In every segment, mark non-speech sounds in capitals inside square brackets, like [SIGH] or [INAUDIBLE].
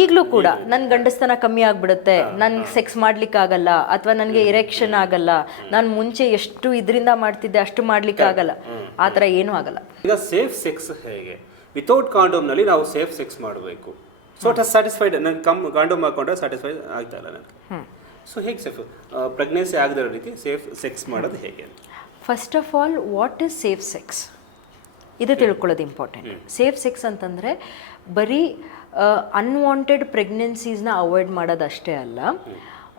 ಈಗಲೂ ಕೂಡ. ನನ್ನ ಗಂಡಸ್ತನ ಕಮ್ಮಿ ಆಗ್ಬಿಡುತ್ತೆ. ನನ್ಗೆ ಸೆಕ್ಸ್ ಮಾಡ್ಲಿಕ್ಕೆ ಆಗಲ್ಲ ಅಥವಾ ನನಗೆ ಇರೆಕ್ಷನ್ ಆಗಲ್ಲ. ನಾನು ಮುಂಚೆ ಎಷ್ಟು ಇದರಿಂದ ಮಾಡ್ತಿದ್ದೆ ಅಷ್ಟು ಮಾಡ್ಲಿಕ್ಕೆ ಆಗಲ್ಲ. ಆ ಥರ ಏನೂ ಆಗಲ್ಲ. ಈಗ ಸೇಫ್ ಸೆಕ್ಸ್ ಹೇಗೆ? ವಿತೌಟ್ ಕಾಂಡೋಮ್ನಲ್ಲಿ ನಾವು ಸೇಫ್ ಸೆಕ್ಸ್ ಮಾಡಬೇಕು. ಸೊ ಸ್ಯಾಟಿಸ್ಫೈಡ್ ನನ್ ಕಮ್ ಕಾಂಡೋಮ್ ಹಾಕೊಂಡ್ರೆ ಸ್ಯಾಟಿಸ್ಫೈಡ್ ಆಗ್ತಾ ಇಲ್ಲ ನನಗೆ. ಸೊ ಹೇಗೆ ಸೇಫ್ ಪ್ರೆಗ್ನೆನ್ಸಿ ಆಗದಿರೋ ರೀತಿ ಸೇಫ್ ಸೆಕ್ಸ್ ಮಾಡೋದು ಹೇಗೆ? First of all what is safe sex ಇದು ತಿಳ್ಕೊಳ್ಳೋದು ಇಂಪಾರ್ಟೆಂಟ್ ಸೇಫ್ ಸೆಕ್ಸ್ ಅಂತಂದರೆ ಬರೀ ಅನ್ವಾಂಟೆಡ್ ಪ್ರೆಗ್ನೆನ್ಸೀಸ್ನ ಅವಾಯ್ಡ್ ಮಾಡೋದಷ್ಟೇ ಅಲ್ಲ.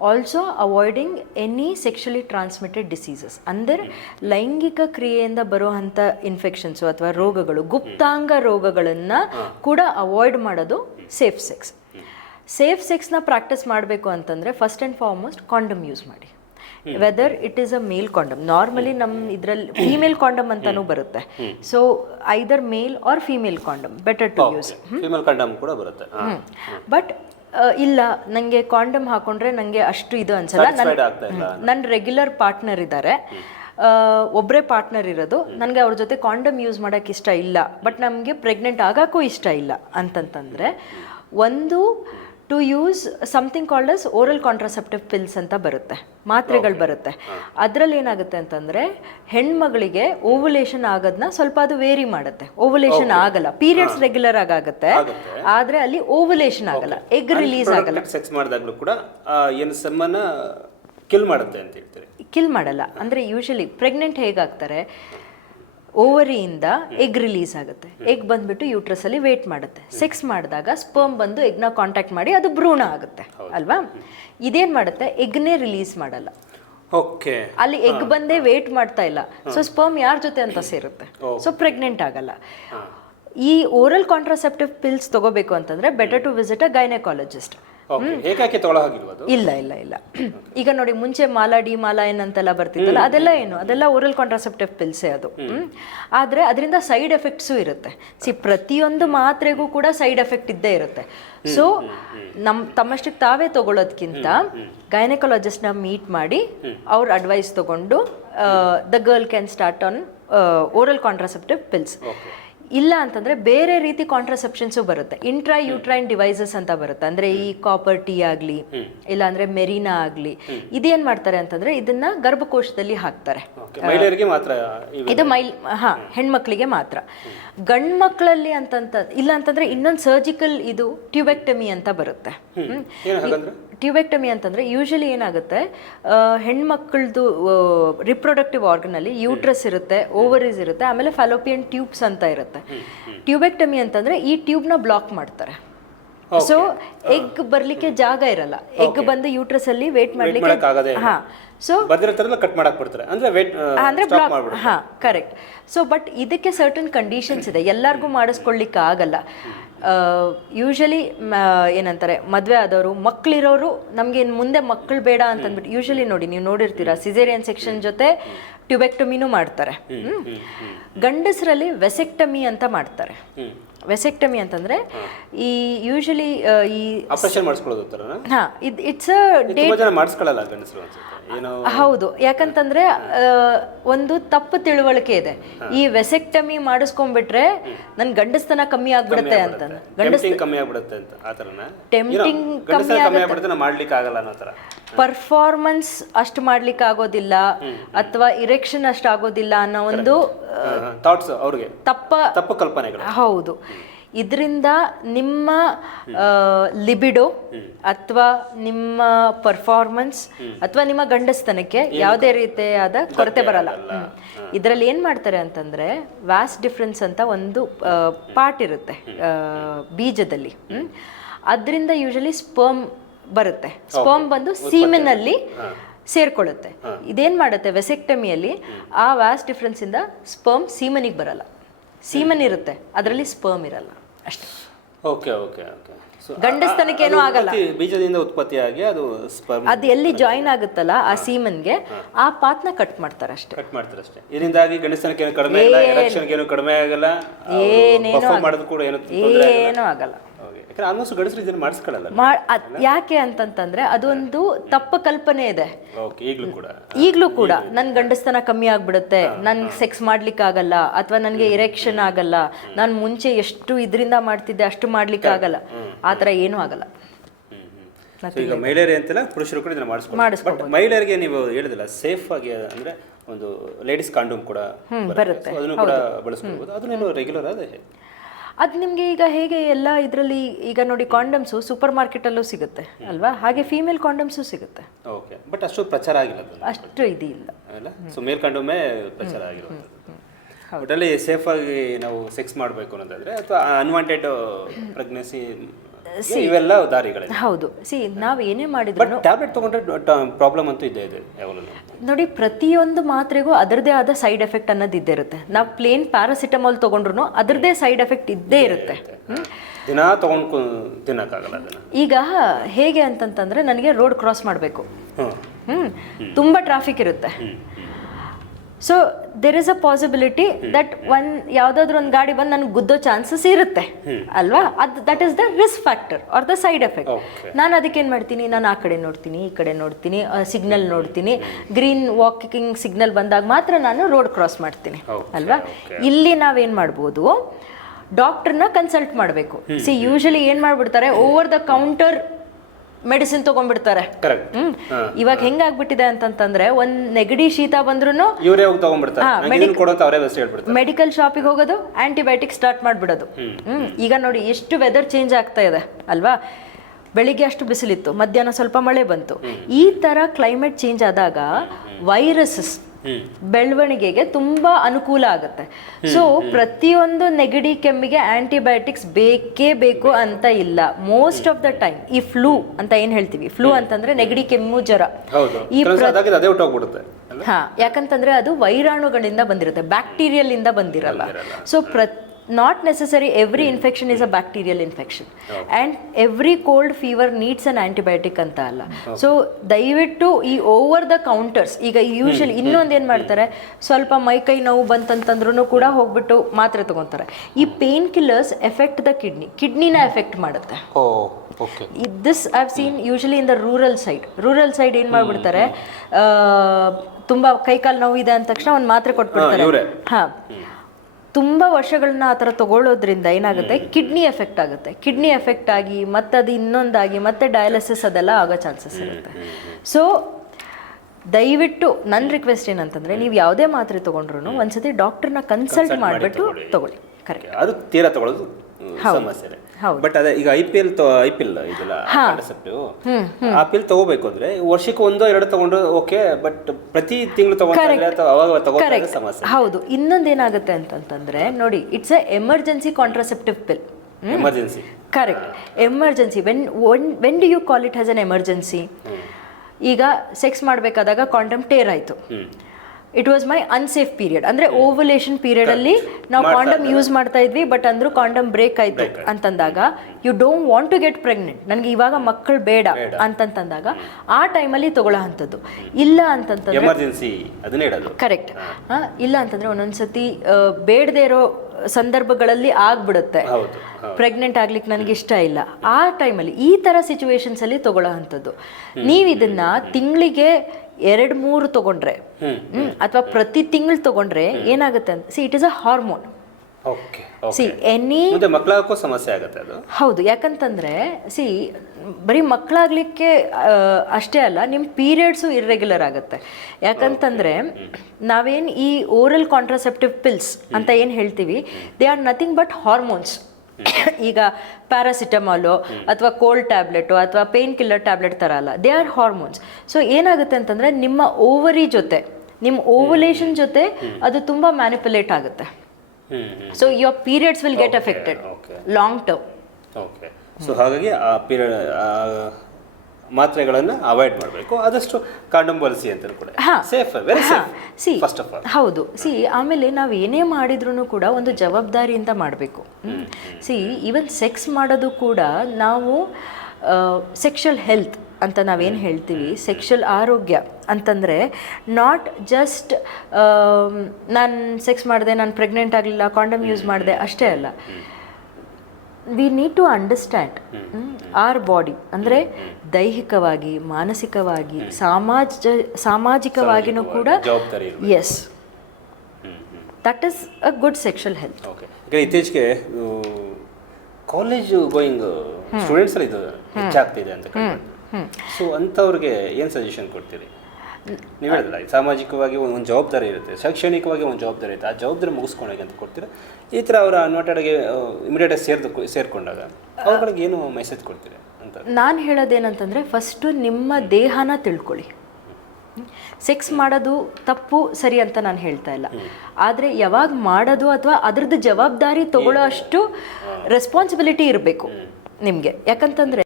Also avoiding any sexually transmitted diseases ಅಂದರೆ ಲೈಂಗಿಕ ಕ್ರಿಯೆಯಿಂದ ಬರುವಂಥ ಇನ್ಫೆಕ್ಷನ್ಸು ಅಥವಾ ರೋಗಗಳು ಗುಪ್ತಾಂಗ ರೋಗಗಳನ್ನು ಕೂಡ ಅವಾಯ್ಡ್ ಮಾಡೋದು ಸೇಫ್ ಸೆಕ್ಸ್ ಸೇಫ್ ಸೆಕ್ಸ್ನ ಪ್ರಾಕ್ಟೀಸ್ ಮಾಡಬೇಕು ಅಂತಂದರೆ first and foremost condom use ಮಾಡಿ. Whether it is a male condom normally ನಮ್ಮ ಇದರಲ್ಲಿ ಫೀಮೇಲ್ ಕಾಂಡಮ್ ಅಂತಾನೂ ಬರುತ್ತೆ. So either male or female condom better to use female condom ಕೂಡ ಬರುತ್ತೆ. ಬಟ್ ಇಲ್ಲ ನನಗೆ ಕಾಂಡಮ್ ಹಾಕೊಂಡ್ರೆ ನನಗೆ ಅಷ್ಟು ಇದು ಅನ್ಸಲ್ಲ. ನನ್ನ ರೆಗ್ಯುಲರ್ ಪಾರ್ಟ್ನರ್ ಇದ್ದಾರೆ ಒಬ್ಬರೇ ಪಾರ್ಟ್ನರ್ ಇರೋದು. ನನಗೆ ಅವ್ರ ಜೊತೆ ಕಾಂಡಮ್ ಯೂಸ್ ಮಾಡೋಕ್ಕೆ ಇಷ್ಟ ಇಲ್ಲ. ಬಟ್ ನಮಗೆ ಪ್ರೆಗ್ನೆಂಟ್ ಆಗೋಕ್ಕೂ ಇಷ್ಟ ಇಲ್ಲ ಅಂತಂತಂದರೆ ಒಂದು to use something called as oral contraceptive pills ಅಂತ ಬರುತ್ತೆ ಮಾತ್ರೆಗಳು ಬರುತ್ತೆ. ಅದರಲ್ಲಿ ಏನಾಗುತ್ತೆ ಅಂತಂದರೆ ಹೆಣ್ಮಗಳಿಗೆ ಓವುಲೇಷನ್ ಆಗೋದನ್ನ ಸ್ವಲ್ಪ ಅದು ವೇರಿ ಮಾಡುತ್ತೆ. ಓವುಲೇಷನ್ ಆಗಲ್ಲ. ಪೀರಿಯಡ್ಸ್ ರೆಗ್ಯುಲರ್ ಆಗಿ ಆಗುತ್ತೆ. ಆದರೆ ಅಲ್ಲಿ ಓವುಲೇಷನ್ ಆಗಲ್ಲ. ಎಗ್ ರಿಲೀಸ್ ಆಗಲ್ಲ. ಸೆಕ್ಸ್ ಮಾಡಿದಾಗಲೂ ಕೂಡ ಏನು ಸಮ್ಮನ ಕಿಲ್ ಮಾಡುತ್ತೆ ಅಂತ ಹೇಳ್ತಾರೆ. ಕಿಲ್ ಮಾಡಲ್ಲ. ಅಂದರೆ ಯೂಶಲಿ ಪ್ರೆಗ್ನೆಂಟ್ ಹೇಗಾಗ್ತಾರೆ? ಓವರಿಯಿಂದ ಎಗ್ ರಿಲೀಸ್ ಆಗುತ್ತೆ. ಎಗ್ ಬಂದ್ಬಿಟ್ಟು ಯೂಟ್ರಸ್ ಅಲ್ಲಿ ವೇಟ್ ಮಾಡುತ್ತೆ. ಸೆಕ್ಸ್ ಮಾಡಿದಾಗ ಸ್ಪರ್ಮ್ ಬಂದು ಎಗ್ನ ಕಾಂಟ್ಯಾಕ್ಟ್ ಮಾಡಿ ಅದು ಭ್ರೂಣ ಆಗುತ್ತೆ. ಅಲ್ವಾ? ಇದೇನ್ ಮಾಡುತ್ತೆ? ಎಗ್ನೇ ರಿಲೀಸ್ ಮಾಡಲ್ಲ. ಓಕೆ. ಅಲ್ಲಿ ಎಗ್ ಬಂದೇ ವೇಟ್ ಮಾಡ್ತಾ ಇಲ್ಲ. ಸೊ ಸ್ಪರ್ಮ್ ಯಾರ ಜೊತೆ ಅಂತ ಸೇರುತ್ತೆ. ಸೊ ಪ್ರೆಗ್ನೆಂಟ್ ಆಗಲ್ಲ. ಈ ಓರಲ್ ಕಾಂಟ್ರಾಸೆಪ್ಟಿವ್ ಪಿಲ್ಸ್ ತಗೋಬೇಕು ಅಂತಂದ್ರೆ better to visit a gynaecologist ಏಕಾಕೆ ಇಲ್ಲ ಇಲ್ಲ ಇಲ್ಲ. ಈಗ ನೋಡಿ ಮುಂಚೆ ಮಾಲಾ ಡಿ ಮಾಲಾ ಏನಂತೆಲ್ಲ ಬರ್ತಿತ್ತಲ್ಲ ಅದೆಲ್ಲ ಏನು? ಅದೆಲ್ಲ ಓರಲ್ ಕಾಂಟ್ರಾಸೆಪ್ಟಿವ್ ಪಿಲ್ಸೆ ಅದು. ಆದ್ರೆ ಅದರಿಂದ ಸೈಡ್ ಎಫೆಕ್ಟ್ಸು ಇರುತ್ತೆ. ಸಿ ಪ್ರತಿಯೊಂದು ಮಾತ್ರೆಗೂ ಕೂಡ ಸೈಡ್ ಎಫೆಕ್ಟ್ ಇದ್ದೇ ಇರುತ್ತೆ. ಸೊ ನಮ್ ತಮ್ಮಷ್ಟಕ್ಕೆ ತಾವೇ ತಗೊಳ್ಳೋದ್ಕಿಂತ ಗೈನಕಾಲಜಿಸ್ಟ್ನ ಮೀಟ್ ಮಾಡಿ ಅವ್ರ ಅಡ್ವೈಸ್ ತಗೊಂಡು the girl can start on oral contraceptive pills ಇಲ್ಲ ಅಂತಂದ್ರೆ ಬೇರೆ ರೀತಿ ಕಾಂಟ್ರಸೆಪ್ಷನ್ಸು ಬರುತ್ತೆ. ಇಂಟ್ರಾ ಯೂಟ್ರೈನ್ ಡಿವೈಸಸ್ ಅಂತ ಬರುತ್ತೆ. ಅಂದ್ರೆ ಈ ಕಾಪರ್ ಟೀ ಆಗ್ಲಿ ಇಲ್ಲ ಅಂದ್ರೆ ಮೆರಿನಾ ಆಗ್ಲಿ. ಇದೇನ್ ಮಾಡ್ತಾರೆ ಅಂತಂದ್ರೆ ಇದನ್ನ ಗರ್ಭಕೋಶದಲ್ಲಿ ಹಾಕ್ತಾರೆ. ಇದು ಮೈಲ್ ಹಾ ಹೆಣ್ಮಕ್ಳಿಗೆ ಮಾತ್ರ. ಗಂಡ್ ಮಕ್ಕಳಲ್ಲಿ ಅಂತಂತ ಇಲ್ಲ ಅಂತಂದ್ರೆ ಇನ್ನೊಂದು ಸರ್ಜಿಕಲ್ ಇದು ಟ್ಯೂಬೆಕ್ಟಮಿ ಅಂತ ಬರುತ್ತೆ. ಟ್ಯೂಬೆಕ್ಟಮಿ ಅಂತಂದ್ರೆ ಯೂಶಲಿ ಏನಾಗುತ್ತೆ ಹೆಣ್ಮಕ್ಳದ್ದು ಹೆಣ್ಮಕ್ಳದು ರಿಪ್ರೊಡಕ್ಟಿವ್ ಆರ್ಗನಲ್ಲಿ ಯೂಟ್ರಸ್ ಇರುತ್ತೆ ಓವರೀಸ್ ಇರುತ್ತೆ ಆಮೇಲೆ ಫಾಲೋಪಿಯನ್ ಟ್ಯೂಬ್ಸ್ ಅಂತ ಇರುತ್ತೆ. ಟ್ಯೂಬೆಕ್ಟಮಿ ಅಂತಂದ್ರೆ ಈ ಟ್ಯೂಬ್ನ ಬ್ಲಾಕ್ ಮಾಡ್ತಾರೆ. ಸೊ ಎಗ್ ಬರ್ಲಿಕ್ಕೆ ಜಾಗ ಇರಲ್ಲ. ಎಗ್ ಬಂದು ಯೂಟ್ರಸ್ ಅಲ್ಲಿ ವೇಟ್ ಮಾಡ್ಲಿಕ್ಕೆ. ಹಾ. ಸೊ ಕಟ್ ಮಾಡಕ್ ಬಿಡ್ತಾರೆ. ಅಂದ್ರೆ ವೇಟ್ ಅಂದ್ರೆ ಸ್ಟಾಪ್ ಬ್ಲಾಕ್ ಹಾ ಕರೆಕ್ಟ್ ಸೊ ಬಟ್ ಇದಕ್ಕೆ ಸರ್ಟನ್ ಕಂಡೀಷನ್ಸ್ ಇದೆ. ಎಲ್ಲರಿಗೂ ಮಾಡಿಸ್ಕೊಳ್ಳಿಕ್ಕೆ ಆಗಲ್ಲ. ಯೂಶಲಿ ಏನಂತಾರೆ ಮದುವೆ ಆದವರು ಮಕ್ಕಳಿರೋರು ನಮಗೆ ಇನ್ನು ಮುಂದೆ ಮಕ್ಕಳು ಬೇಡ ಅಂತಂದ್ಬಿಟ್ಟು ಯೂಶಲಿ ನೋಡಿ ನೀವು ನೋಡಿರ್ತೀರಾ ಸಿಸೇರಿಯನ್ ಸೆಕ್ಷನ್ ಜೊತೆ ಟ್ಯೂಬೆಕ್ಟಮಿನೂ ಮಾಡ್ತಾರೆ. ಗಂಡಸರಲ್ಲಿ ವೆಸೆಕ್ಟಮಿ ಅಂತ ಮಾಡ್ತಾರೆ. ವೆಸೆಕ್ಟಮಿ ಅಂತಂದ್ರೆ ಈ ಯೂಶಲಿ ಈ ಆಪರೇಷನ್ ಮಾಡಿಸ್ಕೊಳ್ಳೋದು ಹಾ ಇದು ಇಟ್ಸ್ ಅ ಡೇಟ್ ಮಾಡಿಸ್ಕೊಳ್ಳಲ್ಲ ಗಂಡಸರು ಹೌದು ಯಾಕಂತಂದ್ರೆ ಒಂದು ತಪ್ಪು ತಿಳುವಳಿಕೆ ಇದೆ. ಈ ವೆಸೆಕ್ಟಮಿ ಮಾಡಿಸ್ಕೊಂಡ್ಬಿಟ್ರೆ ನನ್ ಗಂಡಸ್ತನ ಕಮ್ಮಿ ಆಗ್ಬಿಡುತ್ತೆ ಅಂತ. ಗಂಡಸ್ತನ ಕಮ್ಮಿ ಆಗ್ಬಿಡುತ್ತೆ ಅಂತ ಆ ಥರನ? Tempting ಕಮ್ಮಿ ಆಗ್ಬಿಡುತ್ತೆ ಮಾಡ್ಲಿಕ್ಕೆ ಆಗಲ್ಲ ಅನ್ನೋ ಥರ. ಪರ್ಫಾರ್ಮೆನ್ಸ್ ಅಷ್ಟು ಮಾಡ್ಲಿಕ್ಕೆ ಆಗೋದಿಲ್ಲ ಅಥವಾ ಇರೆಕ್ಷನ್ ಅಷ್ಟು ಆಗೋದಿಲ್ಲ ಅನ್ನೋ ಒಂದು ಥಾಟ್ಸ್ ಅವ್ರಿಗೆ. ತಪ್ಪ ತಪ್ಪು ಕಲ್ಪನೆಗಳು. ಹೌದು. ಇದರಿಂದ ನಿಮ್ಮ ಲಿಬಿಡೋ ಅಥವಾ ನಿಮ್ಮ ಪರ್ಫಾರ್ಮೆನ್ಸ್ ಅಥವಾ ನಿಮ್ಮ ಗಂಡಸ್ತನಕ್ಕೆ ಯಾವುದೇ ರೀತಿಯಾದ ಕೊರತೆ ಬರಲ್ಲ. ಇದರಲ್ಲಿ ಏನು ಮಾಡ್ತಾರೆ ಅಂತಂದ್ರೆ ವ್ಯಾಸ್ ಡಿಫ್ರೆನ್ಸ್ ಅಂತ ಒಂದು ಪಾರ್ಟ್ ಇರುತ್ತೆ ಬೀಜದಲ್ಲಿ. ಅದರಿಂದ ಯೂಶಲಿ ಸ್ಪರ್ಮ್ ಬರುತ್ತೆ. ಸ್ಪರ್ಮ್ ಬಂದು ಸೀಮೆನಲ್ಲಿ ಸೇರ್ಕೊಳ್ಳುತ್ತೆ. ಇದೇನು ಮಾಡುತ್ತೆ ವೆಸೆಕ್ಟಮಿಯಲ್ಲಿ ಆ ವ್ಯಾಸ್ ಡಿಫ್ರೆನ್ಸಿಂದ ಸ್ಪರ್ಮ್ ಸೀಮನಿಗೆ ಬರಲ್ಲ. ಸೀಮನ್ ಇರುತ್ತೆ. ಅದರಲ್ಲಿ ಸ್ಪರ್ಮ್ ಇರಲ್ಲ. ಅಷ್ಟೇ. ಓಕೆ ಓಕೆ ಓಕೆ ಸೊ ಗಂಡಸ್ತನಕ್ಕೆ ಏನೂ ಆಗಲ್ಲ. ಬೀಜದಿಂದ ಉತ್ಪತ್ತಿಯಾಗಿ ಅದು ಸ್ಪರ್ಮ್ ಅದು ಎಲ್ಲಿ ಜಾಯಿನ್ ಆಗುತ್ತಲ್ಲ ಆ ಸೀಮನ್ಗೆ ಆ ಪಾತ್ನ ಕಟ್ ಮಾಡ್ತಾರೆ ಅಷ್ಟೇ ಕಟ್ ಮಾಡ್ತಾರೆ ಅಷ್ಟೇ ಇದರಿಂದಾಗಿ ಗಂಡಸ್ತನಕ್ಕೆ ಏನು ಕಡಿಮೆ ಆಗಲ್ಲ. ಏನೇನು ಪರ್ಫಾರ್ಮ್ ಮಾಡೋದು ಕೂಡ ಏನು ಏನೂ ಆಗಲ್ಲ. ಯಾಕಂದ್ರೆ ಆಲ್ಮೋಸ್ಟ್ ಗಂಡಸರು ಇದನ್ನು ಮಾಡಿಸ್ಕೊಳ್ಳಲ್ಲ ಮಾ ಅದ್ ಯಾಕೆ ಅಂತಂತಂದ್ರೆ ಅದೊಂದು ತಪ್ಪ ಕಲ್ಪನೆ ಇದೆ. ಓಕೆ ಈಗಲೂ ಕೂಡ. ಈಗಲೂ ಕೂಡ. ನನ್ನ ಗಂಡಸ್ತನ ಕಮ್ಮಿ ಆಗ್ಬಿಡುತ್ತೆ. ನನ್ ಸೆಕ್ಸ್ ಮಾಡ್ಲಿಕ್ಕೆ ಆಗಲ್ಲ ಅಥವಾ ನನಗೆ ಇರೆಕ್ಷನ್ ಆಗಲ್ಲ. ನಾನು ಮುಂಚೆ ಎಷ್ಟು ಇದರಿಂದ ಮಾಡ್ತಿದ್ದೆ ಅಷ್ಟು ಮಾಡ್ಲಿಕ್ಕೆ ಆಗಲ್ಲ ಆ ಏನು ಏನೂ ಆಗಲ್ಲ. ಹ್ಮ್, ಹ್ಮ್. So ಈಗ ಮಹಿಳೆಯರೇ ಅಂತಲ್ಲ ಪುರುಷರು ಕೂಡ ಇದನ್ನ ಮಾಡಿಸ್ಕೊಂಡು ಬಟ್ ಮಹಿಳೆಯರಿಗೆ ನೀವು ಹೇಳಿದಿಲ್ಲ ಸೇಫ್ ಆಗಿ ಅಂದ್ರೆ ಒಂದು ಲೇಡೀಸ್ ಕಾಂಡೋಮ್ ಕೂಡ ಬರುತ್ತೆ. So ಅದನ್ನು ಕೂಡ ಬಳಸ್ಕೊಳ್ಬೋದು ಅದನ್ನೇನು ರೆಗ್ಯುಲರ್ ಅದೇ ಅದು ನಿಮಗೆ ಈಗ ಹೇಗೆ ಎಲ್ಲ ಇದರಲ್ಲಿ ಈಗ ನೋಡಿ ಕಾಂಡಮ್ಸು ಸೂಪರ್ ಮಾರ್ಕೆಟಲ್ಲೂ ಸಿಗುತ್ತೆ ಅಲ್ವಾ? ಹಾಗೆ ಫೀಮೇಲ್ ಕಾಂಡಮ್ಸು ಸಿಗುತ್ತೆ. ಓಕೆ ಬಟ್ ಅಷ್ಟು ಪ್ರಚಾರ ಆಗಿಲ್ಲ ಅಷ್ಟು ಇದಿಲ್ಲ. ಸೊ ಮೇಲ್ ಕಾಂಡಮೇ ಪ್ರಚಾರ ಅಲ್ಲಿ ಸೇಫ್ ಆಗಿ ನಾವು ಸೆಕ್ಸ್ ಮಾಡಬೇಕು ಅನ್ನೋದಾದರೆ ಅಥವಾ ಅನ್ವಾಂಟೆಡ್ ಪ್ರೆಗ್ನೆನ್ಸಿ ಇವೆಲ್ಲ ದಾರಿಗಳಿದೆ ಹೌದು. ಸಿ ನಾವು ಏನೇ ಮಾಡಿದ್ರು ಟ್ಯಾಬ್ಲೆಟ್ ತಗೊಂಡ್ರೆ ಪ್ರಾಬ್ಲಮ್ ಅಂತೂ ಇದ್ದೇ ಇದೆ ನೋಡಿ ಪ್ರತಿಯೊಂದು ಮಾತ್ರೆಗೂ ಅದರದೇ ಆದ ಸೈಡ್ ಎಫೆಕ್ಟ್ ಅನ್ನೋದು ಇದ್ದೇ ಇರುತ್ತೆ. ನಾವು ಪ್ಲೇನ್ ಪ್ಯಾರಾಸಿಟಮಾಲ್ ತಗೊಂಡ್ರು ಅದರದೇ ಸೈಡ್ ಎಫೆಕ್ಟ್ ಇದ್ದೇ ಇರುತ್ತೆ. ದಿನ ತಗೊಂಡು ತಿನ್ನಕ್ಕಾಗಲ್ಲ ಈಗ ಹೇಗೆ ಅಂತಂತಂದ್ರೆ ನನಗೆ ರೋಡ್ ಕ್ರಾಸ್ ಮಾಡಬೇಕು. ಹ್ಞೂ ಹ್ಮ್. ತುಂಬ ಟ್ರಾಫಿಕ್ ಇರುತ್ತೆ. So there is a possibility that one ಯಾವುದಾದ್ರೂ ಒಂದು ಗಾಡಿ ಬಂದು ನನ್ಗೆ ಗುದ್ದೋ ಚಾನ್ಸಸ್ ಇರುತ್ತೆ. ಅಲ್ವಾ? ಅದು that is the risk factor or the side effect. ನಾನು ಅದಕ್ಕೆ ಏನು ಮಾಡ್ತೀನಿ? ನಾನು ಆ ಕಡೆ ನೋಡ್ತೀನಿ ಈ ಕಡೆ ನೋಡ್ತೀನಿ ಸಿಗ್ನಲ್ ನೋಡ್ತೀನಿ. ಗ್ರೀನ್ ವಾಕಿಂಗ್ ಸಿಗ್ನಲ್ ಬಂದಾಗ ಮಾತ್ರ ನಾನು ರೋಡ್ ಕ್ರಾಸ್ ಮಾಡ್ತೀನಿ. ಅಲ್ವಾ? ಇಲ್ಲಿ ನಾವೇನು ಮಾಡ್ಬೋದು? ಡಾಕ್ಟರ್ನ ಕನ್ಸಲ್ಟ್ ಮಾಡಬೇಕು. ಸಿ ಯೂಶಲಿ ಏನು ಮಾಡ್ಬಿಡ್ತಾರೆ? ಓವರ್ ದ ಕೌಂಟರ್ ಮೆಡಿಸಿನ್ ತಗೊಂಡ್ಬಿಡ್ತಾರೆ. Correct hmm. ಇವಾಗ ಹೆಂಗಾಗ್ಬಿಟ್ಟಿದೆ ಅಂತಂತಂದ್ರೆ ಒಂದ್ ನೆಗಡಿ ಶೀತ ಬಂದ್ರು ಮೆಡಿಕಲ್ ಶಾಪಿಗೆ ಹೋಗೋದು ಆಂಟಿಬಯೋಟಿಕ್ ಸ್ಟಾರ್ಟ್ ಮಾಡ್ಬಿಡೋದು. ಹ್ಮ್. ಈಗ ನೋಡಿ ಎಷ್ಟು ವೆದರ್ ಚೇಂಜ್ ಆಗ್ತಾ ಇದೆ ಅಲ್ವಾ? ಬೆಳಿಗ್ಗೆ ಅಷ್ಟು ಬಿಸಿಲಿತ್ತು ಮಧ್ಯಾಹ್ನ ಸ್ವಲ್ಪ ಮಳೆ ಬಂತು. ಈ ತರ ಕ್ಲೈಮೇಟ್ ಚೇಂಜ್ ಆದಾಗ ವೈರಸಸ್ ಬೆಳವಣಿಗೆಗೆ ತುಂಬಾ ಅನುಕೂಲ ಆಗುತ್ತೆ. ಸೊ ಪ್ರತಿಯೊಂದು ನೆಗಡಿ ಕೆಮ್ಮಿಗೆ ಆಂಟಿಬಯೋಟಿಕ್ಸ್ ಬೇಕೇ ಬೇಕು ಅಂತ ಇಲ್ಲ. ಮೋಸ್ಟ್ ಆಫ್ ದ ಟೈಮ್ ಈ ಫ್ಲೂ ಅಂತ ಏನ್ ಹೇಳ್ತೀವಿ? ಫ್ಲೂ ಅಂತಂದ್ರೆ ನೆಗಡಿ ಕೆಮ್ಮು ಜ್ವರ. ಈ ಹಾ ಯಾಕಂತಂದ್ರೆ ಅದು ವೈರಾಣುಗಳಿಂದ ಬಂದಿರುತ್ತೆ ಬ್ಯಾಕ್ಟೀರಿಯಲ್ ಇಂದ ಬಂದಿರಲ್ಲ. ಸೊ ಪ್ರ not necessary every infection is a bacterial infection and every cold fever needs an antibiotic ಅಂತ ಅಲ್ಲ. ಸೊ ದಯವಿಟ್ಟು ಈ ಓವರ್ ದ ಕೌಂಟರ್ಸ್ ಈಗ ಯೂಶಲಿ ಇನ್ನೊಂದು ಏನು ಮಾಡ್ತಾರೆ ಸ್ವಲ್ಪ ಮೈಕೈ ನೋವು ಬಂತಂತಂದ್ರೂ ಕೂಡ ಹೋಗ್ಬಿಟ್ಟು ಮಾತ್ರೆ ತಗೊತಾರೆ. ಈ pain killers effect the kidney ಕಿಡ್ನಿನ effect ಮಾಡುತ್ತೆ. This I've seen usually in the rural side rural side ಏನು ಮಾಡ್ಬಿಡ್ತಾರೆ ತುಂಬ ಕೈಕಾಲು ನೋವು ಇದೆ ಅಂದ ತಕ್ಷಣ ಒಂದು ಮಾತ್ರೆ ಕೊಟ್ಬಿಡ್ತಾರೆ. ಹಾ ತುಂಬ ವರ್ಷಗಳನ್ನ ಆ ಥರ ತಗೊಳ್ಳೋದ್ರಿಂದ ಏನಾಗುತ್ತೆ? ಕಿಡ್ನಿ ಎಫೆಕ್ಟ್ ಆಗುತ್ತೆ. ಕಿಡ್ನಿ ಎಫೆಕ್ಟ್ ಆಗಿ ಮತ್ತೆ ಅದು ಇನ್ನೊಂದಾಗಿ ಮತ್ತೆ ಡಯಾಲಿಸಿಸ್ ಅದೆಲ್ಲ ಆಗೋ ಚಾನ್ಸಸ್ ಇರುತ್ತೆ. ಸೊ ದಯವಿಟ್ಟು ನನ್ನ ರಿಕ್ವೆಸ್ಟ್ ಏನಂತಂದ್ರೆ ನೀವು ಯಾವುದೇ ಮಾತ್ರೆ ತಗೊಂಡ್ರು ಒಂದ್ಸತಿ ಡಾಕ್ಟರ್ನ ಕನ್ಸಲ್ಟ್ ಮಾಡಿಬಿಟ್ಟು ತಗೊಳ್ಳಿ. ಕರೆಕ್ಟ್ ಅದು ತೀರಾ ತಗೊಳ್ಳೋದು ಹೌದು. ಸಮಸ್ಯೆ ಬಟ್ ಅದೇ ಈಗ I P L I P L ಇದೆಲ್ಲ ಕಾನ್ಸೆಪ್ಟ್ ಆ ಪಿಲ್ ತಗೋಬೇಕು ಅಂದ್ರೆ ವರ್ಷಕ್ಕೆ ಒಂದೋ ಎರಡು ತಗೊಂಡು ಓಕೆ ಬಟ್ ಪ್ರತಿ ತಿಂಗಳು ತಗೊಂಡ್ರೆ ಸಮಸ್ಯೆ. ಹೌದು. ಇನ್ನೊಂದೇನಾಗುತ್ತೆ ಅಂತಂತಂದ್ರೆ ನೋಡಿ it's a emergency contraceptive pill emergency correct emergency when one when do you call it has an emergency ಈಗ ಸೆಕ್ಸ್ ಮಾಡಬೇಕಾದಾಗ ಕಾಂಡಮ್ ಟೇರ್ ಆಯಿತು. It was my unsafe period ಅಂದ್ರೆ ಓವಲೇಷನ್ ಪೀರಿಯಡ್ ಅಲ್ಲಿ ನಾವು ಕಾಂಡಮ್ ಯೂಸ್ ಮಾಡ್ತಾ ಇದ್ವಿ ಬಟ್ ಅಂದ್ರೆ condom break ಆಯ್ತು ಅಂತಂದಾಗ you don't want to get pregnant ನನಗೆ ಇವಾಗ ಮಕ್ಕಳು ಬೇಡ ಅಂತಂತಂದಾಗ ಆ ಟೈಮಲ್ಲಿ ತಗೊಳ್ಳೋ ಅಂಥದ್ದು. ಇಲ್ಲ ಅಂತಂತಂದ್ರೆ ಎಮರ್ಜೆನ್ಸಿ ಅದನ್ನೇ ಹೇಳೋದು ಕರೆಕ್ಟ್ ಇಲ್ಲ ಅಂತಂದ್ರೆ ಒಂದೊಂದ್ಸತಿ ಬೇಡದೇ ಇರೋ ಸಂದರ್ಭಗಳಲ್ಲಿ ಆಗ್ಬಿಡುತ್ತೆ. ಪ್ರೆಗ್ನೆಂಟ್ ಆಗ್ಲಿಕ್ಕೆ ನನಗೆ ಇಷ್ಟ ಇಲ್ಲ. ಆ ಟೈಮಲ್ಲಿ ಈ ಥರ ಸಿಚುವೇಶನ್ಸಲ್ಲಿ ತಗೊಳ್ಳೋ ಅಂಥದ್ದು. ನೀವು ಇದನ್ನು ತಿಂಗಳಿಗೆ ಎರಡು ಮೂರು ತಗೊಂಡ್ರೆ ಅಥವಾ ಪ್ರತಿ ತಿಂಗಳು ತಗೊಂಡ್ರೆ ಏನಾಗುತ್ತೆ ಅಂತ see it is a hormone see any ಮಕ್ಕಳಾಗಕ್ಕೂ ಸಮಸ್ಯೆ ಆಗುತ್ತೆ ಅದು? ಹೌದು ಯಾಕಂತಂದ್ರೆ ಸಿ ಬರೀ ಮಕ್ಕಳಾಗ್ಲಿಕ್ಕೆ ಅಷ್ಟೇ ಅಲ್ಲ ನಿಮ್ಮ ಪೀರಿಯಡ್ಸು ಇರ್ರೆಗ್ಯುಲರ್ ಆಗುತ್ತೆ. ಯಾಕಂತಂದ್ರೆ ನಾವೇನು ಈ ಓರಲ್ ಕಾಂಟ್ರಾಸೆಪ್ಟಿವ್ ಪಿಲ್ಸ್ ಅಂತ ಏನು ಹೇಳ್ತೀವಿ they are nothing but hormones [COUGHS] ಈಗ ಪ್ಯಾರಾಸಿಟಮಾಲು ಅಥವಾ ಕೋಲ್ಡ್ ಟ್ಯಾಬ್ಲೆಟು ಅಥವಾ ಪೇನ್ ಕಿಲ್ಲರ್ ಟ್ಯಾಬ್ಲೆಟ್ ಥರ ಅಲ್ಲ ದೇ ಆರ್ ಹಾರ್ಮೋನ್ಸ್ ಸೊ ಏನಾಗುತ್ತೆ ಅಂತಂದ್ರೆ ನಿಮ್ಮ ಓವರಿ ಜೊತೆ ನಿಮ್ಮ ಓವಲೇಷನ್ ಜೊತೆ ಅದು ತುಂಬ ಮ್ಯಾನಿಪುಲೇಟ್ ಆಗುತ್ತೆ. So your periods will get affected long term okay so ಹಾಗಾಗಿ ಆ ಪೀರಿಯಡ್ ಮಾತ್ರೆಗಳನ್ನು ಅವಾಯ್ಡ್ ಮಾಡಬೇಕು. ಆದಷ್ಟು ಕಾಂಡಮ್ ಬಳಸಿ ಅಂತ ಕೂಡ. Safe very see first of all ಹೌದು. ಸಿ ಆಮೇಲೆ ನಾವು ಏನೇ ಮಾಡಿದ್ರು ಕೂಡ ಒಂದು ಜವಾಬ್ದಾರಿಯಿಂದ ಮಾಡಬೇಕು. ಸಿ ಈವನ್ ಸೆಕ್ಸ್ ಮಾಡೋದು ಕೂಡ ನಾವು ಸೆಕ್ಷುವಲ್ ಹೆಲ್ತ್ ಅಂತ ನಾವೇನು ಹೇಳ್ತೀವಿ ಸೆಕ್ಷುವಲ್ ಆರೋಗ್ಯ ಅಂತಂದರೆ ನಾಟ್ ಜಸ್ಟ್ ನಾನು ಸೆಕ್ಸ್ ಮಾಡಿದೆ ನಾನು ಪ್ರೆಗ್ನೆಂಟ್ ಆಗಲಿಲ್ಲ ಕಾಂಡಮ್ ಯೂಸ್ ಮಾಡಿದೆ ಅಷ್ಟೇ ಅಲ್ಲ. We need to understand our body ಅಂದರೆ ದೈಹಿಕವಾಗಿ ಮಾನಸಿಕವಾಗಿ ಸಮಾಜ ಸಾಮಾಜಿಕವಾಗಿನೂ ಕೂಡ. Yes that is a good sexual health ಇತ್ತೀಚೆಗೆ ಕಾಲೇಜು ಗೋಯಿಂಗ್ ಸ್ಟೂಡೆಂಟ್ಸ್ ಇದು ಹೆಚ್ಚಾಗ್ತಿದೆ ಅಂತ ಸೊ ಅಂಥವ್ರಿಗೆ ಏನು ಸಜೆಷನ್ ಕೊಡ್ತೀರಿ? ನೀವು ಹೇಳಿದ್ರಲ್ಲ ಸಾಮಾಜಿಕವಾಗಿ ಒಂದು ಜವಾಬ್ದಾರಿ ಇರುತ್ತೆ. ಶೈಕ್ಷಣಿಕವಾಗಿ ಒಂದು ಜವಾಬ್ದಾರಿ ಇರುತ್ತೆ. ಆ ಜವಾಬ್ದಾರಿ ಮುಗಿಸ್ಕೊಂಡಾಗ ಅಂತ ಕೊಡ್ತೀರಾ? ಈ ಥರ ಅವರ ಅನ್ವಾಟೆಡ್ಗೆ ಇಮಿಡಿಯೇಟಾಗಿ ಸೇರ್ದು ಸೇರ್ಕೊಂಡಾಗ ಅವ್ರಗಳಿಗೆ ಏನು ಮೆಸೇಜ್ ಕೊಡ್ತೀರಾ ಅಂತ? ನಾನು ಹೇಳೋದೇನಂತಂದರೆ ಫಸ್ಟು ನಿಮ್ಮ ದೇಹನ ತಿಳ್ಕೊಳ್ಳಿ. ಸೆಕ್ಸ್ ಮಾಡೋದು ತಪ್ಪು ಸರಿ ಅಂತ ನಾನು ಹೇಳ್ತಾ ಇಲ್ಲ. ಆದರೆ ಯಾವಾಗ ಮಾಡೋದು ಅಥವಾ ಅದ್ರದ್ದು ಜವಾಬ್ದಾರಿ ತಗೊಳ್ಳೋ ಅಷ್ಟು ರೆಸ್ಪಾನ್ಸಿಬಿಲಿಟಿ ಇರಬೇಕು ನಿಮಗೆ. ಯಾಕಂತಂದರೆ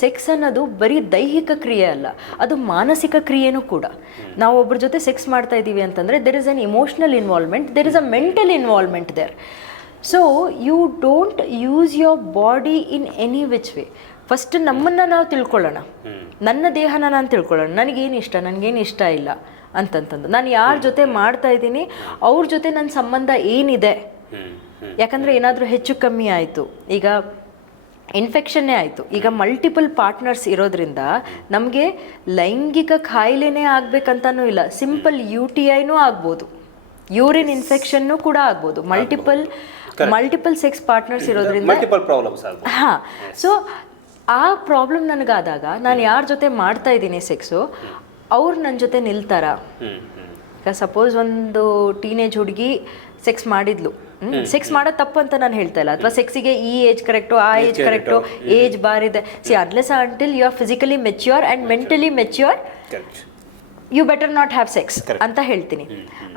ಸೆಕ್ಸ್ ಅನ್ನೋದು ಬರೀ ದೈಹಿಕ ಕ್ರಿಯೆ ಅಲ್ಲ, ಅದು ಮಾನಸಿಕ ಕ್ರಿಯೆನೂ ಕೂಡ. ನಾವು ಒಬ್ಬರ ಜೊತೆ ಸೆಕ್ಸ್ ಮಾಡ್ತಾ ಇದ್ದೀವಿ ಅಂತಂದರೆ there is an emotional involvement there is a mental involvement there so you don't use your body in any which way first ನಮ್ಮನ್ನು ನಾವು ತಿಳ್ಕೊಳ್ಳೋಣ. ನನ್ನ ದೇಹನ ನಾನು ತಿಳ್ಕೊಳ್ಳೋಣ. ನನಗೇನು ಇಷ್ಟ? ನನಗೇನು ಇಷ್ಟ ಇಲ್ಲ ಅಂತಂತಂದು. ನಾನು ಯಾರ ಜೊತೆ ಮಾಡ್ತಾ ಇದ್ದೀನಿ, ಅವ್ರ ಜೊತೆ ನನ್ನ ಸಂಬಂಧ ಏನಿದೆ? ಯಾಕಂದರೆ ಏನಾದರೂ ಹೆಚ್ಚು ಕಮ್ಮಿ ಆಯಿತು. ಈಗ ಇನ್ಫೆಕ್ಷನ್ನೇ ಆಯಿತು. ಈಗ ಮಲ್ಟಿಪಲ್ ಪಾರ್ಟ್ನರ್ಸ್ ಇರೋದ್ರಿಂದ ನಮಗೆ ಲೈಂಗಿಕ ಕಾಯಿಲೆನೇ ಆಗಬೇಕಂತನೂ ಇಲ್ಲ. ಸಿಂಪಲ್ ಯು ಟಿ ಐನೂ ಆಗ್ಬೋದು. ಯೂರಿನ್ ಇನ್ಫೆಕ್ಷನ್ನು ಕೂಡ ಆಗ್ಬೋದು. ಮಲ್ಟಿಪಲ್ ಮಲ್ಟಿಪಲ್ ಸೆಕ್ಸ್ ಪಾರ್ಟ್ನರ್ಸ್ ಇರೋದ್ರಿಂದ ಹಾಂ. ಸೊ ಆ ಪ್ರಾಬ್ಲಮ್ ನನಗಾದಾಗ ನಾನು ಯಾರ ಜೊತೆ ಮಾಡ್ತಾ ಇದ್ದೀನಿ ಸೆಕ್ಸು ಅವ್ರು ನನ್ನ ಜೊತೆ ನಿಲ್ತಾರ? ಈಗ ಸಪೋಸ್ ಒಂದು ಟೀನೇಜ್ ಹುಡುಗಿ ಸೆಕ್ಸ್ ಮಾಡಿದ್ಲು. ಸೆಕ್ಸ್ ಮಾಡೋದು ತಪ್ಪು ಅಂತ ನಾನು ಹೇಳ್ತಾ ಇಲ್ಲ. ಅಥವಾ ಸೆಕ್ಸಿಗೆ ಈ ಏಜ್ ಕರೆಕ್ಟು ಆ ಏಜ್ ಕರೆಕ್ಟು ಏಜ್ ಬಾರ್ ಇದೆ see unless until you are physically mature and mentally mature you better not have sex ಅಂತ ಹೇಳ್ತೀನಿ.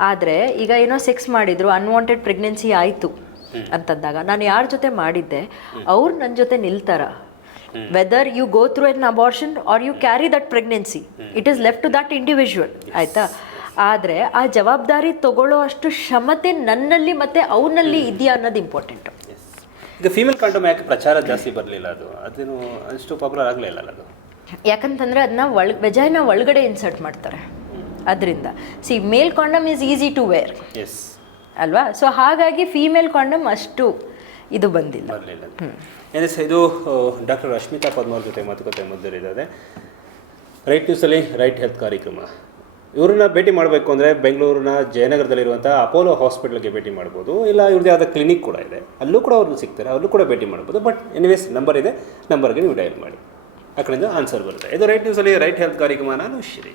ಆದರೆ ಈಗ ಏನೋ ಸೆಕ್ಸ್ ಮಾಡಿದ್ರು ಅನ್ವಾಂಟೆಡ್ ಪ್ರೆಗ್ನೆನ್ಸಿ ಆಯಿತು ಅಂತಂದಾಗ ನಾನು ಯಾರ ಜೊತೆ ಮಾಡಿದ್ದೆ ಅವ್ರು ನನ್ನ ಜೊತೆ ನಿಲ್ತಾರ. Whether you go through an abortion or you carry that pregnancy it is left to that individual ಆಯಿತಾ? ಆದರೆ ಆ ಜವಾಬ್ದಾರಿ ತಗೊಳ್ಳೋ ಅಷ್ಟು ಕ್ಷಮತೆ ನನ್ನಲ್ಲಿ ಮತ್ತು ಅವನಲ್ಲಿ ಇದೆಯಾ ಅನ್ನೋದು ಇಂಪಾರ್ಟೆಂಟ್ ಈಗ ಫೀಮೇಲ್ ಕಾಂಡೋಮ್ ಯಾಕೆ ಪ್ರಚಾರ ಜಾಸ್ತಿ ಬರಲಿಲ್ಲ ಅದು? ಅದೇನು ಅಷ್ಟು ಪಾಪ್ಯುಲರ್ ಆಗಲಿಲ್ಲ ಅದು? ಯಾಕಂತಂದರೆ ಅದನ್ನ ಒಳ ವೆಜೈನ ಒಳಗಡೆ ಇನ್ಸರ್ಟ್ ಮಾಡ್ತಾರೆ. ಅದರಿಂದ. See male condom is easy to wear as ಅಲ್ವಾ? ಸೊ ಹಾಗಾಗಿ ಫೀಮೇಲ್ ಕಾಂಡಮ್ ಅಷ್ಟು ಇದು ಬಂದಿಲ್ಲ. ಬರಲಿಲ್ಲ. ಏನೇ ಸರ್ ಇದು ಡಾಕ್ಟರ್ ರಶ್ಮಿತಾ ಪದ್ಮ ಅವ್ರ ಜೊತೆ ಮಾತುಕತೆ ಮುಂದುವರಿದ್ದಾರೆ ರೈಟ್ ನ್ಯೂಸಲ್ಲಿ ರೈಟ್ ಹೆಲ್ತ್ ಕಾರ್ಯಕ್ರಮ. ಇವ್ರನ್ನ ಭೇಟಿ ಮಾಡಬೇಕು ಅಂದರೆ ಬೆಂಗಳೂರಿನ ಜಯನಗರದಲ್ಲಿರುವಂಥ ಅಪೋಲೋ ಹಾಸ್ಪಿಟಲ್ಗೆ ಭೇಟಿ ಮಾಡ್ಬೋದು. ಇಲ್ಲ ಇವ್ರದ್ದೇ ಆದ ಕ್ಲಿನಿಕ್ ಕೂಡ ಇದೆ. ಅಲ್ಲೂ ಕೂಡ ಅವ್ರನ್ನ ಸಿಗ್ತಾರೆ. ಅಲ್ಲೂ ಕೂಡ ಭೇಟಿ ಮಾಡ್ಬೋದು. ಬಟ್ ಎನಿವೇಸ್ ನಂಬರ್ ಇದೆ. ನಂಬರ್ಗೆ ನೀವು ಡಯಲ್ ಮಾಡಿ. ಆ ಕಡೆಯಿಂದ ಆನ್ಸರ್ ಬರುತ್ತೆ. ಇದು ರೈಟ್ ನ್ಯೂಸಲ್ಲಿ ರೈಟ್ ಹೆಲ್ತ್ ಕಾರ್ಯಕ್ರಮ ನಾನು ಶ್ರೀ